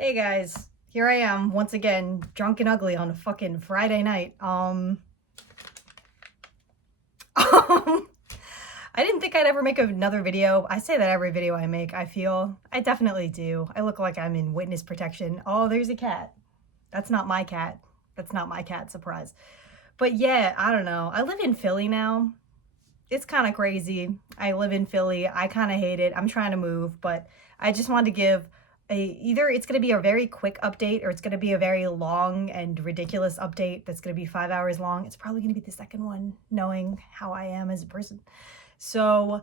Hey guys, here I am once again, drunk and ugly on a fucking Friday night. I didn't think I'd ever make another video. I say that every video I make, I feel. I definitely do. I look like I'm in witness protection. Oh, there's a cat. That's not my cat. That's not my cat, surprise. But yeah, I don't know. I live in Philly now. It's kind of crazy. I live in Philly. I kind of hate it. I'm trying to move, but I just wanted to give either it's going to be a very quick update or it's going to be a very long and ridiculous update that's going to be 5 hours long. It's probably going to be the second one, knowing how I am as a person. So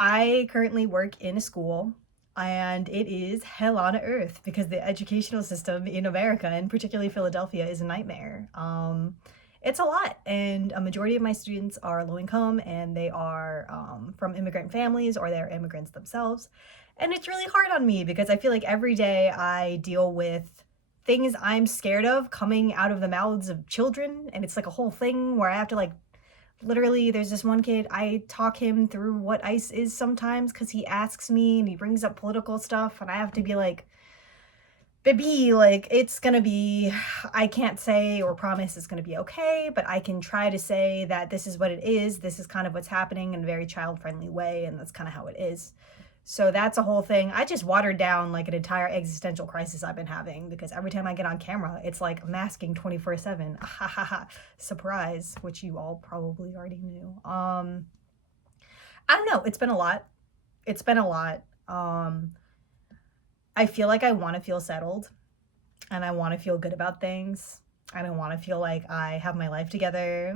I currently work in a school and it is hell on earth because the educational system in America and particularly Philadelphia is a nightmare. It's a lot, and a majority of my students are low income and they are from immigrant families or they're immigrants themselves. And it's really hard on me because I feel like every day I deal with things I'm scared of coming out of the mouths of children. And it's like a whole thing where I have to like literally, there's this one kid, I talk him through what ICE is sometimes because he asks me and he brings up political stuff, and I have to be like, baby, like, it's gonna be, I can't say or promise it's gonna be okay, but I can try to say that this is what it is. This is kind of what's happening in a very child-friendly way, and that's kind of how it is. So that's a whole thing. I just watered down like an entire existential crisis I've been having because every time I get on camera, it's like masking 24/7. Ha ha ha. Surprise, which you all probably already knew. I don't know. It's been a lot. It's been a lot. I feel like I want to feel settled and I want to feel good about things. I don't want to feel like I have my life together,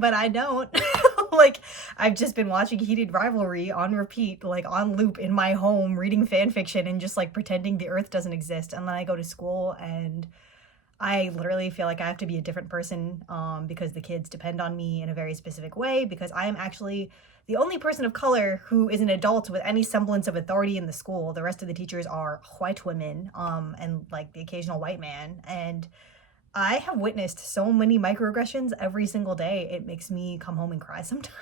but I don't. Like, I've just been watching Heated Rivalry on repeat, like on loop in my home, reading fan fiction and just like pretending the earth doesn't exist. And then I go to school and I literally feel like I have to be a different person because the kids depend on me in a very specific way because I am actually the only person of color who is an adult with any semblance of authority in the school. The rest of the teachers are white women and like the occasional white man. And I have witnessed so many microaggressions every single day. It makes me come home and cry sometimes.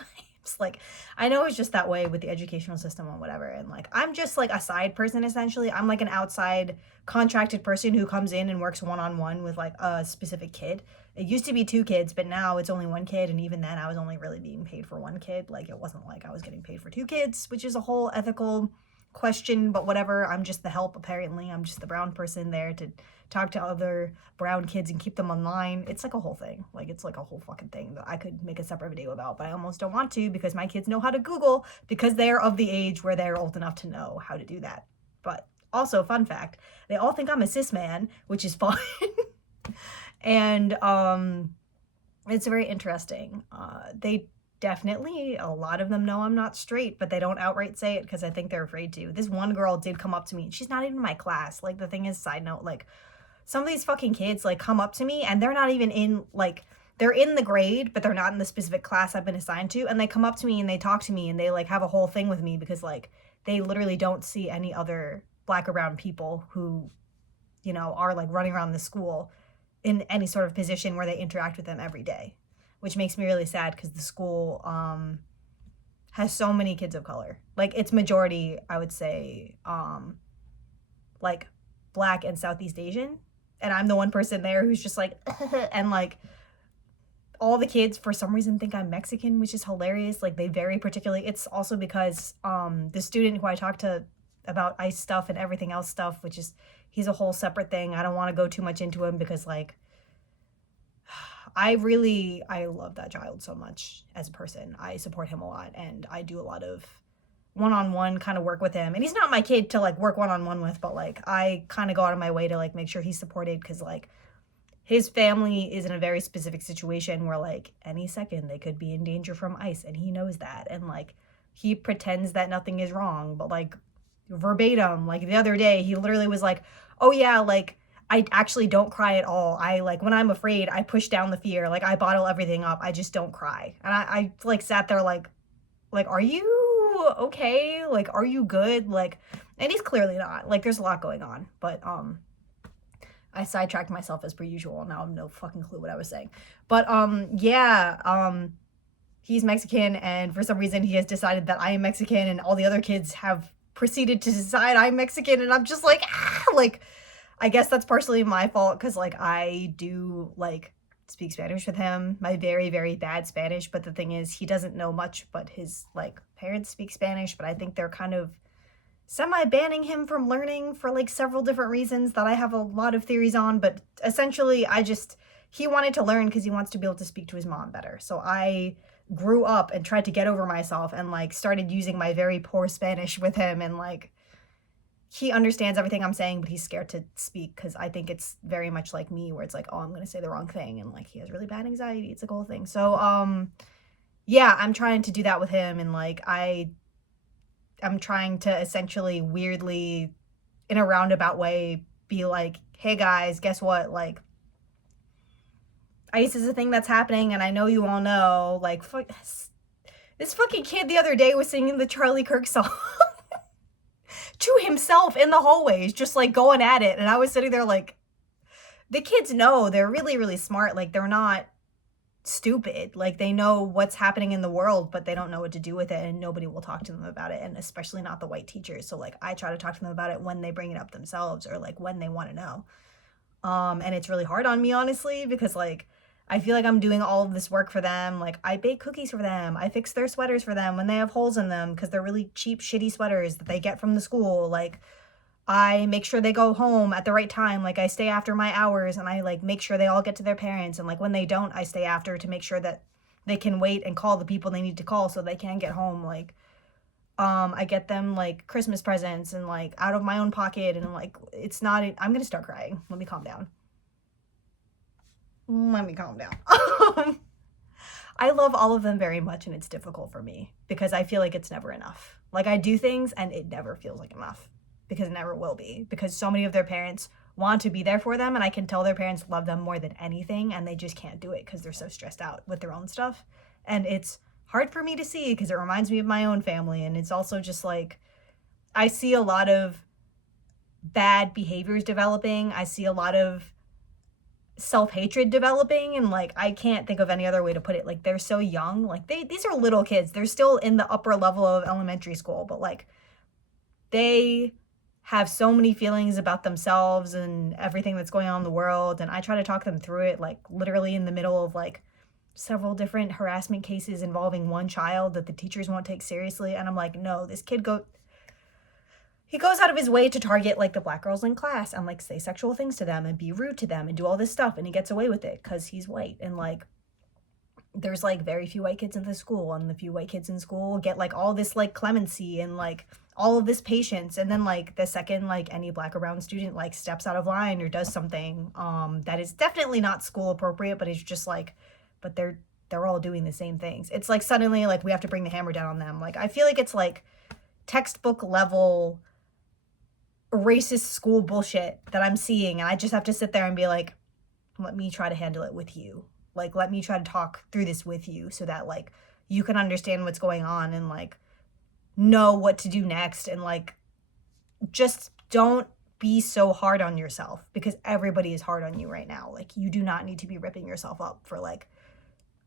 Like, I know it's just that way with the educational system and whatever. And like, I'm just like a side person essentially. I'm like an outside contracted person who comes in and works one on one with like a specific kid. It used to be two kids, but now it's only one kid. And even then, I was only really being paid for one kid. Like, it wasn't like I was getting paid for two kids, which is a whole ethical question, but whatever. I'm just the help, apparently. I'm just the brown person there to talk to other brown kids and keep them online. It's like a whole thing. Like, it's like a whole fucking thing that I could make a separate video about, but I almost don't want to because my kids know how to Google because they're of the age where they're old enough to know how to do that. But also, fun fact, they all think I'm a cis man, which is fine. And it's very interesting. They definitely, a lot of them know I'm not straight, but they don't outright say it because I think they're afraid to. This one girl did come up to me. She's not even in my class. Like, the thing is, side note, like, some of these fucking kids like come up to me and they're not even in like, they're in the grade, but they're not in the specific class I've been assigned to. And they come up to me and they talk to me and they like have a whole thing with me because like they literally don't see any other black or brown people who, you know, are like running around the school in any sort of position where they interact with them every day, which makes me really sad because the school has so many kids of color. Like, it's majority, I would say, like Black and Southeast Asian. And I'm the one person there who's just like, and like all the kids for some reason think I'm Mexican, which is hilarious. Like, they very particularly, it's also because the student who I talked to about ICE stuff and everything else stuff, which is, he's a whole separate thing. I don't want to go too much into him because like, I love that child so much as a person. I support him a lot and I do a lot of one-on-one kind of work with him. And he's not my kid to like work one-on-one with, but like I kind of go out of my way to like make sure he's supported because like his family is in a very specific situation where like any second they could be in danger from ICE and he knows that. And like he pretends that nothing is wrong, but like verbatim, like the other day he literally was like, oh yeah, like I actually don't cry at all. I like, when I'm afraid, I push down the fear. Like, I bottle everything up. I just don't cry. And I like sat there like, are you okay? Like, are you good? Like, and he's clearly not. Like, there's a lot going on. But I sidetracked myself as per usual. Now I have no fucking clue what I was saying. But yeah, he's Mexican, and for some reason he has decided that I am Mexican, and all the other kids have proceeded to decide I'm Mexican, and I'm just like, like, I guess that's partially my fault because, like, I do, like, speak Spanish with him. My very, very bad Spanish, but the thing is, he doesn't know much, but his, like, parents speak Spanish, but I think they're kind of semi-banning him from learning for, like, several different reasons that I have a lot of theories on, but essentially, he wanted to learn because he wants to be able to speak to his mom better. So I grew up and tried to get over myself and, like, started using my very poor Spanish with him, and, like, he understands everything I'm saying, but he's scared to speak because I think it's very much like me, where it's like, oh, I'm gonna say the wrong thing, and, like, he has really bad anxiety. It's a whole thing. So yeah, I'm trying to do that with him, and, like, I'm trying to essentially weirdly, in a roundabout way, be like, hey guys, guess what, like, ICE is a thing that's happening, and I know you all know, like, this fucking kid the other day was singing the Charlie Kirk song to himself in the hallways, just, like, going at it, and I was sitting there like, the kids know, they're really, really smart, like, they're not stupid, like, they know what's happening in the world, but they don't know what to do with it, and nobody will talk to them about it, and especially not the white teachers. So, like, I try to talk to them about it when they bring it up themselves, or, like, when they want to know. And it's really hard on me, honestly, because, like, I feel like I'm doing all of this work for them. Like, I bake cookies for them, I fix their sweaters for them when they have holes in them because they're really cheap, shitty sweaters that they get from the school. Like, I make sure they go home at the right time. Like, I stay after my hours, and I, like, make sure they all get to their parents. And, like, when they don't, I stay after to make sure that they can wait and call the people they need to call so they can get home. Like, I get them, like, Christmas presents, and, like, out of my own pocket, and, like, it's not, I'm gonna start crying. Let me calm down. I love all of them very much, and it's difficult for me because I feel like it's never enough. Like, I do things and it never feels like enough, because it never will be, because so many of their parents want to be there for them, and I can tell their parents love them more than anything, and they just can't do it because they're so stressed out with their own stuff. And it's hard for me to see because it reminds me of my own family, and it's also just like, I see a lot of bad behaviors developing. I see a lot of self-hatred developing, and, like, I can't think of any other way to put it. Like, they're so young, like, these are little kids, they're still in the upper level of elementary school, but, like, they have so many feelings about themselves and everything that's going on in the world, and I try to talk them through it, like, literally in the middle of, like, several different harassment cases involving one child that the teachers won't take seriously, and I'm like, no, this kid he goes out of his way to target, like, the black girls in class and, like, say sexual things to them and be rude to them and do all this stuff, and he gets away with it because he's white. And, like, there's, like, very few white kids in the school, and the few white kids in school get, like, all this, like, clemency and, like, all of this patience, and then, like, the second, like, any black or brown student, like, steps out of line or does something that is definitely not school appropriate, but it's just like, but they're all doing the same things, it's like suddenly, like, we have to bring the hammer down on them. Like, I feel like it's like textbook level racist school bullshit that I'm seeing, and I just have to sit there and be like, let me try to handle it with you. Like, let me try to talk through this with you so that, like, you can understand what's going on and, like, know what to do next, and, like, just don't be so hard on yourself, because everybody is hard on you right now. Like, you do not need to be ripping yourself up for, like,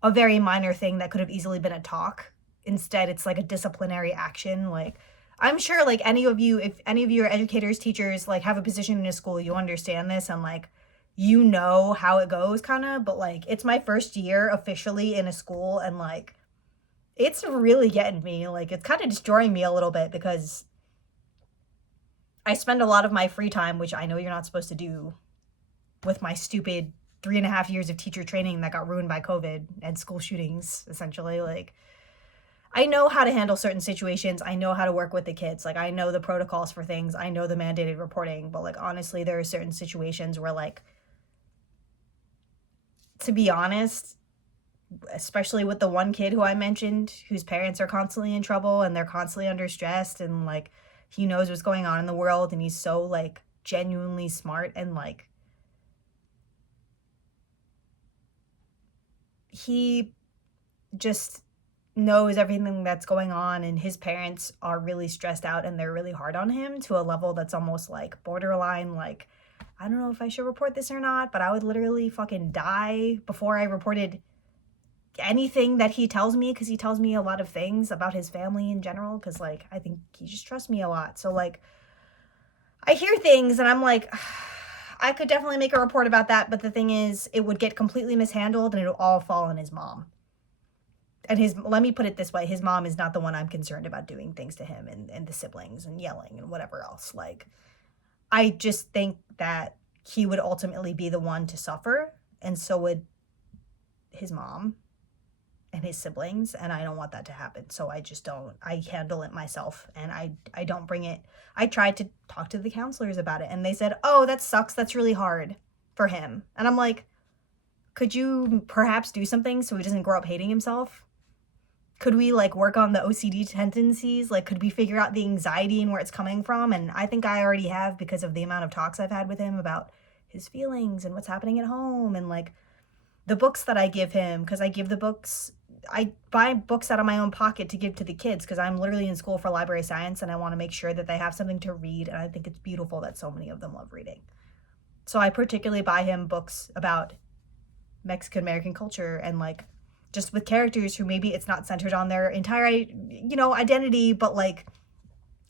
a very minor thing that could have easily been a talk. Instead, it's like a disciplinary action. Like, I'm sure, like, any of you, if any of you are educators, teachers, like, have a position in a school, you understand this, and, like, you know how it goes, kind of. But, like, it's my first year officially in a school, and, like, it's really getting me. Like, it's kind of destroying me a little bit, because I spend a lot of my free time, which I know you're not supposed to do, with my stupid 3.5 years of teacher training that got ruined by COVID and school shootings, essentially. Like, I know how to handle certain situations. I know how to work with the kids. Like, I know the protocols for things. I know the mandated reporting. But, like, honestly, there are certain situations where, like, to be honest, especially with the one kid who I mentioned, whose parents are constantly in trouble and they're constantly under stress, and, like, he knows what's going on in the world, and he's so, like, genuinely smart, and, like, he just knows everything that's going on, and his parents are really stressed out and they're really hard on him to a level that's almost, like, borderline, like, I don't know if I should report this or not, but I would literally fucking die before I reported anything that he tells me, because he tells me a lot of things about his family in general, because, like, I think he just trusts me a lot. So, like, I hear things and I'm like, I could definitely make a report about that, but the thing is, it would get completely mishandled and it would all fall on his mom. And let me put it this way, his mom is not the one I'm concerned about doing things to him and the siblings and yelling and whatever else. Like, I just think that he would ultimately be the one to suffer, and so would his mom and his siblings, and I don't want that to happen. So I handle it myself, and I don't bring it. I tried to talk to the counselors about it, and they said, oh, that sucks, that's really hard for him. And I'm like, could you perhaps do something so he doesn't grow up hating himself? Could we like work on the OCD tendencies? Like, could we figure out the anxiety and where it's coming from? And I think I already have, because of the amount of talks I've had with him about his feelings and what's happening at home, and like the books that I give him, because I buy books out of my own pocket to give to the kids, because I'm literally in school for library science and I want to make sure that they have something to read, and I think it's beautiful that so many of them love reading. So I particularly buy him books about Mexican American culture, and like just with characters who maybe it's not centered on their entire, identity, but like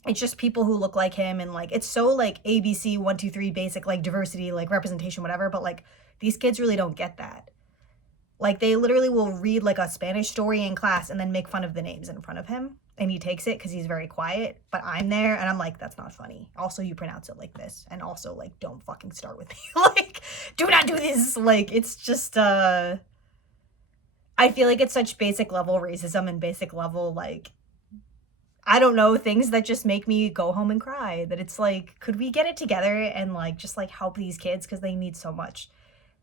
it's just people who look like him, and like it's so like ABC 1 2 3 basic, like diversity, like representation, whatever, but like these kids really don't get that. Like, they literally will read like a Spanish story in class and then make fun of the names in front of him, and he takes it because he's very quiet, but I'm there and I'm like, that's not funny. Also, you pronounce it like this, and also like, don't fucking start with me. Like, do not do this. Like, it's just I feel like it's such basic level racism and basic level, like, I don't know, things that just make me go home and cry, that it's like, could we get it together and like just like help these kids, because they need so much.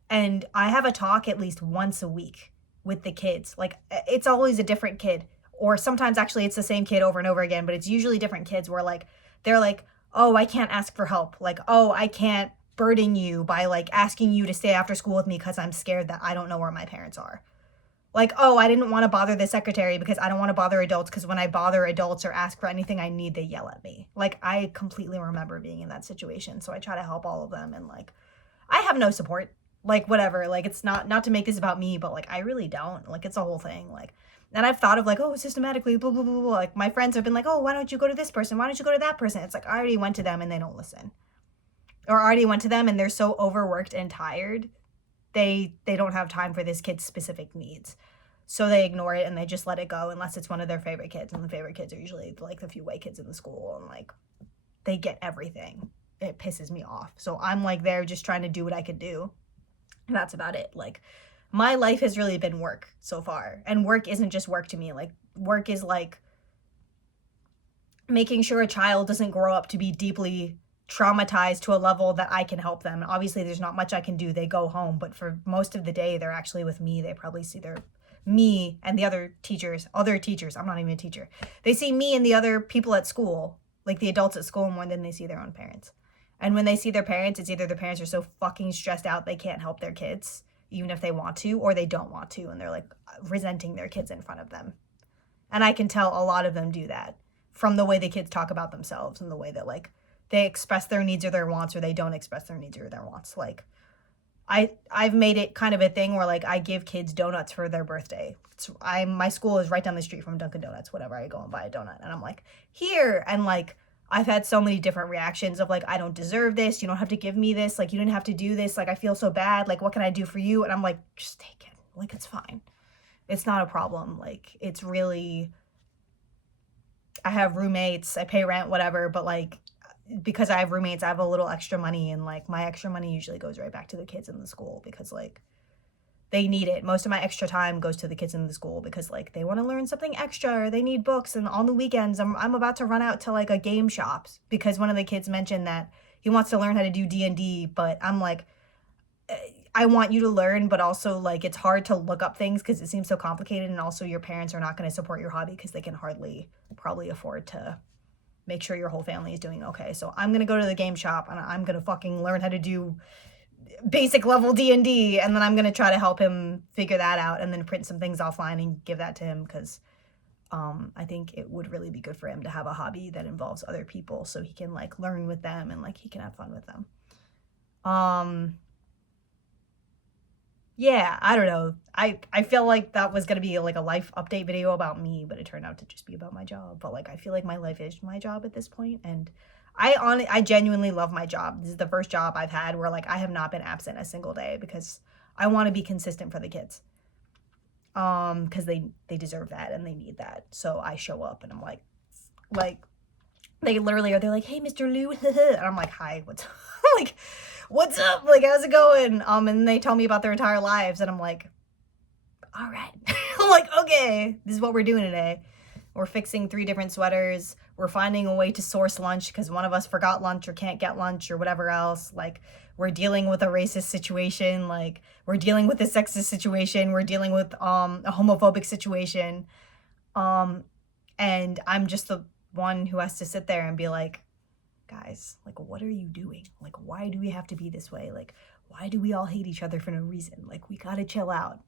And I have a talk at least once a week with the kids. Like, it's always a different kid, or sometimes actually it's the same kid over and over again, but it's usually different kids where like they're like, oh, I can't ask for help, like, oh, I can't burden you by like asking you to stay after school with me because I'm scared that I don't know where my parents are. Like, oh, I didn't want to bother the secretary because I don't want to bother adults, because when I bother adults or ask for anything I need, they yell at me. Like, I completely remember being in that situation. So I try to help all of them, and like, I have no support. Like, whatever. Like, it's not to make this about me, but like, I really don't. Like, it's a whole thing. Like, and I've thought of like, oh, systematically, blah, blah, blah, blah. Like, my friends have been like, oh, why don't you go to this person? Why don't you go to that person? It's like, I already went to them and they don't listen. Or I already went to them and they're so overworked and tired, they don't have time for this kid's specific needs. So they ignore it and they just let it go, unless it's one of their favorite kids. And the favorite kids are usually like the few white kids in the school, and like, they get everything. It pisses me off. So I'm like there just trying to do what I could do. And that's about it. Like, my life has really been work so far. And work isn't just work to me. Like, work is like making sure a child doesn't grow up to be deeply traumatized to a level that I can help them. And obviously there's not much I can do. They go home, but for most of the day they're actually with me. They probably see me and the other teachers. I'm not even a teacher. They see me and the other people at school, like the adults at school, more than they see their own parents. And when they see their parents, it's either their parents are so fucking stressed out they can't help their kids, even if they want to, or they don't want to, and they're like resenting their kids in front of them. And I can tell a lot of them do that from the way the kids talk about themselves, and the way that like they express their needs or their wants, or they don't express their needs or their wants. Like, I've made it kind of a thing where like I give kids donuts for their birthday. My school is right down the street from Dunkin' Donuts. Whatever, I go and buy a donut, and I'm like, here. And like, I've had so many different reactions of like, I don't deserve this. You don't have to give me this. Like, you didn't have to do this. Like, I feel so bad. Like, what can I do for you? And I'm like, just take it. Like, it's fine. It's not a problem. Like, it's really, I have roommates, I pay rent, whatever, but like, because I have roommates, I have a little extra money, and like my extra money usually goes right back to the kids in the school, because like they need it. Most of my extra time goes to the kids in the school, because like they want to learn something extra, or they need books. And on the weekends I'm about to run out to like a game shops, because one of the kids mentioned that he wants to learn how to do D&D, but I'm like, I want you to learn, but also like it's hard to look up things because it seems so complicated, and also your parents are not going to support your hobby because they can hardly probably afford to make sure your whole family is doing okay. So I'm going to go to the game shop and I'm going to fucking learn how to do basic level D&D, and then I'm going to try to help him figure that out, and then print some things offline and give that to him, because I think it would really be good for him to have a hobby that involves other people, so he can like learn with them and like he can have fun with them. Yeah, I don't know. I feel like that was going to be like a life update video about me, but it turned out to just be about my job. But like, I feel like my life is my job at this point, and I genuinely love my job. This is the first job I've had where like I have not been absent a single day because I want to be consistent for the kids. Because they deserve that and they need that. So I show up and I'm like they literally are. They're like, "Hey, Mr. Lou," and I'm like, "Hi, what's like, what's up? Like, how's it going?" And they tell me about their entire lives, and I'm like, "All right." I'm like, "Okay, this is what we're doing today. We're fixing 3 different sweaters. We're finding a way to source lunch because one of us forgot lunch or can't get lunch or whatever else. Like, we're dealing with a racist situation. Like, we're dealing with a sexist situation. We're dealing with a homophobic situation. And I'm just the one who has to sit there and be like, guys, like, what are you doing? Like, why do we have to be this way? Like, why do we all hate each other for no reason? Like, we gotta chill out."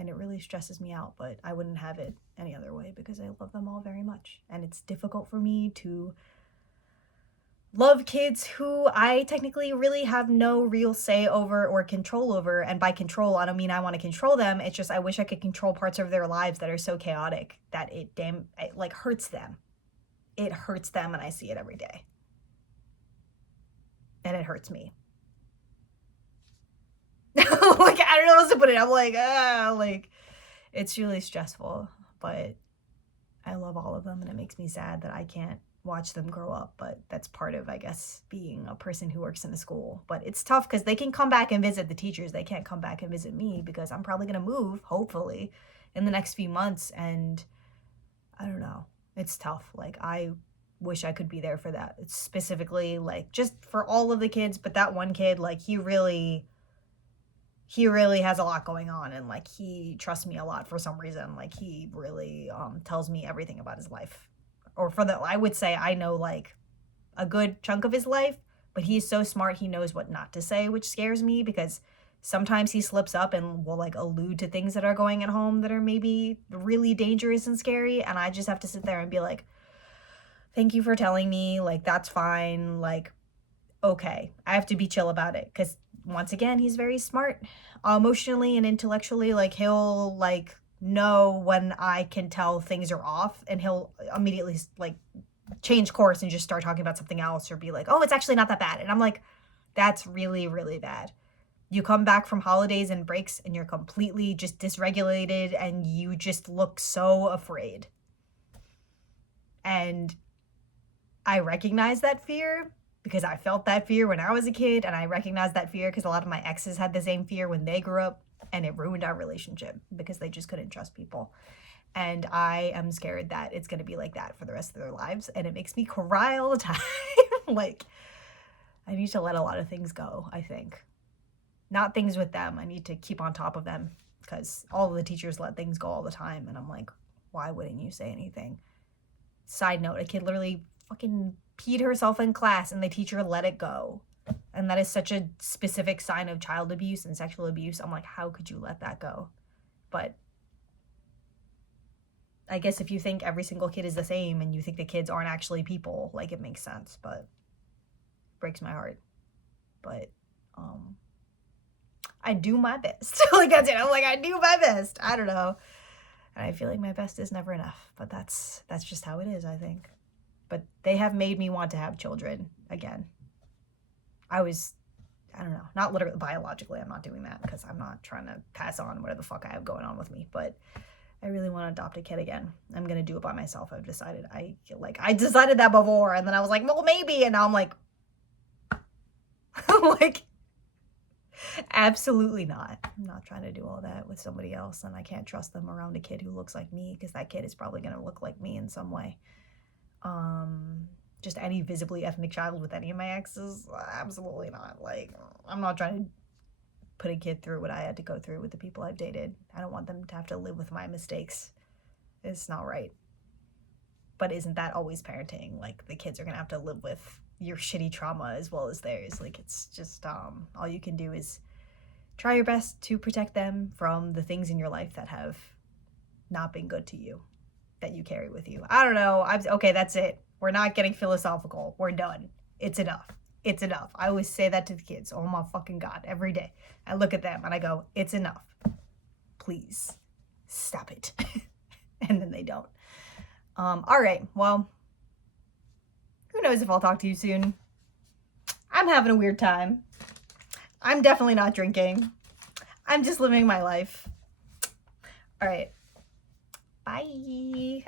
And it really stresses me out, but I wouldn't have it any other way because I love them all very much. And it's difficult for me to love kids who I technically really have no real say over or control over. And by control, I don't mean I want to control them. It's just I wish I could control parts of their lives that are so chaotic that it like hurts them. It hurts them, and I see it every day. And it hurts me. Like, I don't know how else to put it. I'm like, it's really stressful, but I love all of them, and it makes me sad that I can't watch them grow up, but that's part of, I guess, being a person who works in a school. But it's tough because they can come back and visit the teachers. They can't come back and visit me because I'm probably going to move, hopefully, in the next few months, and I don't know. It's tough. Like, I wish I could be there for that. It's specifically, like, just for all of the kids, but that one kid, like, he really has a lot going on, and like he trusts me a lot for some reason. Like, he really tells me everything about his life, or I would say I know like a good chunk of his life, but he's so smart he knows what not to say, which scares me because sometimes he slips up and will like allude to things that are going at home that are maybe really dangerous and scary, and I just have to sit there and be like, "Thank you for telling me, like, that's fine, like, okay." I have to be chill about it because once again, he's very smart emotionally and intellectually. Like, he'll like know when I can tell things are off, and he'll immediately like change course and just start talking about something else, or be like, "Oh, it's actually not that bad." And I'm like, that's really, really bad. You come back from holidays and breaks and you're completely just dysregulated and you just look so afraid. And I recognize that fear because I felt that fear when I was a kid, and I recognize that fear because a lot of my exes had the same fear when they grew up, and it ruined our relationship because they just couldn't trust people. And I am scared that it's going to be like that for the rest of their lives, and it makes me cry all the time. Like, I need to let a lot of things go, I think. Not things with them. I need to keep on top of them because all of the teachers let things go all the time, and I'm like, why wouldn't you say anything? Side note, a kid literally fucking peed herself in class and the teacher let it go. And that is such a specific sign of child abuse and sexual abuse. I'm like, how could you let that go? But I guess if you think every single kid is the same and you think the kids aren't actually people, like, it makes sense, but it breaks my heart. But I do my best. Like, that's it. I'm like, I do my best. I don't know. And I feel like my best is never enough, but that's just how it is, I think. But they have made me want to have children again. I don't know, not literally biologically, I'm not doing that because I'm not trying to pass on whatever the fuck I have going on with me, but I really want to adopt a kid again. I'm going to do it by myself. I've decided. I decided that before, and then I was like, well, maybe, and now I'm like, like, absolutely not. I'm not trying to do all that with somebody else, and I can't trust them around a kid who looks like me because that kid is probably going to look like me in some way. Just any visibly ethnic child with any of my exes, absolutely not. Like, I'm not trying to put a kid through what I had to go through with the people I've dated. I don't want them to have to live with my mistakes. It's not right. But isn't that always parenting? Like, the kids are gonna have to live with your shitty trauma as well as theirs. Like, it's just all you can do is try your best to protect them from the things in your life that have not been good to you, that you carry with you. I don't know. Okay, that's it. We're not getting philosophical. We're done. It's enough. It's enough. I always say that to the kids. Oh my fucking God. Every day. I look at them and I go, it's enough. Please stop it. And then they don't. All right. Well, who knows if I'll talk to you soon. I'm having a weird time. I'm definitely not drinking. I'm just living my life. All right. Bye.